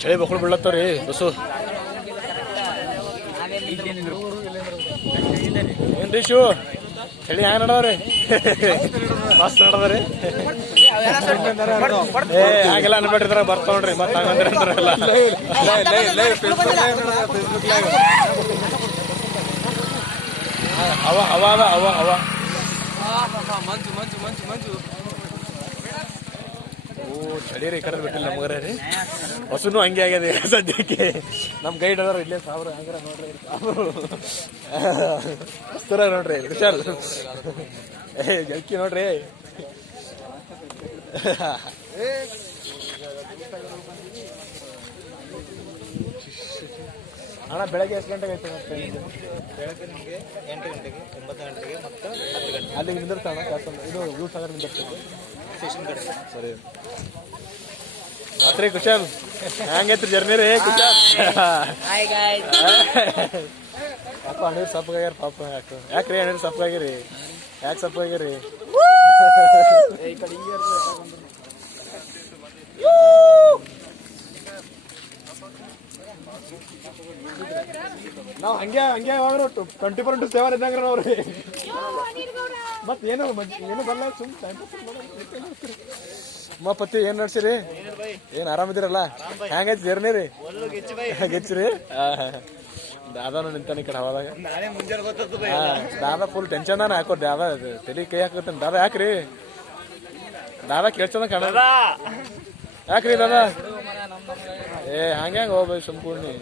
ಚಳಿ ಬಕ್ಕಳು ಬೀಳತ್ತವ್ರಿ ಬಸ್ಸು. ಏನ್ರಿ ಶಿವ ಚಳಿ ಹ್ಯಾಂಗ ನಡದ್ರಿ? ಮಸ್ತ್ ನಡದ್ರಿ. ಹಾಗೆಲ್ಲ ಅನ್ಬೇಡ್ರಿ, ಬರ್ತಾವ್ರಿ ಮತ್ತ ಹಂಗಂದ್ರಿ ಅಂದ್ರಲ್ಲ. ಅವ ಅವ ಅವ ಅವ ಮಂಜು ಮಂಜು ಮಂಜು ಮಂಜು. ಓ ಚಳಿ ರೀ, ಕರೆದು ಬಿಟ್ಟಿಲ್ಲ ನಮಗರ ರೀ. ಬಸ್ಸುನು ಹಂಗೆ ಆಗ್ಯದ ಸದ್ಯಕ್ಕೆ. ನಮ್ಮ ಗೈಡ್ ಅದಾರ ಇಲ್ಲೇ ಸಾವಿರ ಹಂಗಾರ ನೋಡ್ರಿ. ಮಸ್ತರ ನೋಡ್ರಿ ವಿಶಾಲ್. ಜಲ್ಕಿ ನೋಡ್ರಿ. ಅಣ್ಣ ಬೆಳಗ್ಗೆ ಎಷ್ಟು ಗಂಟೆಗೆ ಐತೆ? ಬೆಳಗ್ಗೆ ನಿಮಗೆ 8 ಗಂಟೆಗೆ, 9 ಗಂಟೆಗೆ ಮತ್ತು 10 ಗಂಟೆಗೆ ಅಲ್ಲಿಗೆ ನಿಂದಿರ್ತಾಣ. ಇದು ಯೂಸ್ ಸಾಗರ್ ನಿಂದಿರ್ತದೆ ಸ್ಟೇಷನ್ ಕಡೆ. ಸರಿ ಮಾತ್ರಿ. ಕುಶಾಲ್ ಹೆಂಗೈತ್ರಿ ಜರ್ನಿ ರೀ? ಕುಶಾಲ್ ಪಾಪ ಅಣ್ಣೀರು ಸಪ್ಪಗಾಗ್ಯಾರ. ಪಾಪ ಯಾಕ್ರಿ ಅಣ್ಣೀರು ಸಪ್ಪಗಾಗಿರಿ? ಯಾಕೆ ಸಪ್ಪಗಾಗಿರಿ? ನಾವು ಹಂಗೆ ಹಂಗೆ ಯಾವಾಗ 24/7 ಇದ್ದಂಗ್ರಿ ನಾವ್ರಿ. ಮತ್ ಏನು ಏನು ಬರಲ್ಲ, ಸುಮ್ ಟೈಮ್ ಪತಿ ಏನ್ ನಡ್ಸಿರಿ? ಏನ್ ಆರಾಮಿದಿರಲ್ಲ? ಹೆಂಗೈತಿ ಜರ್ನಿ ರೀ? ಗೆಚ್ಚಿರಿ? ದಾದಾನು ನಿಂತಾನ ಈ ಕಡೆ ಹವಾದಾಗ. ದಾದಾ ಫುಲ್ ಟೆನ್ಷನ್ ಅನ್ನ ಹಾಕೋ. ದಾದಾ ತಲೆ ಕೈ ಹಾಕತ್ತೇನೆ. ದಾದಾ ಯಾಕ್ರಿ? ದಾದಾ ಕೇಳ್ಸದ ಕಾಣ. ಯಾಕ್ರಿ ದಾದಾ? ಏ ಹಂಗ್ಯಾಂಗ ಹೋಗ್ಬೇಕು ಸುಮ್ಕೂಡ್ನಿ.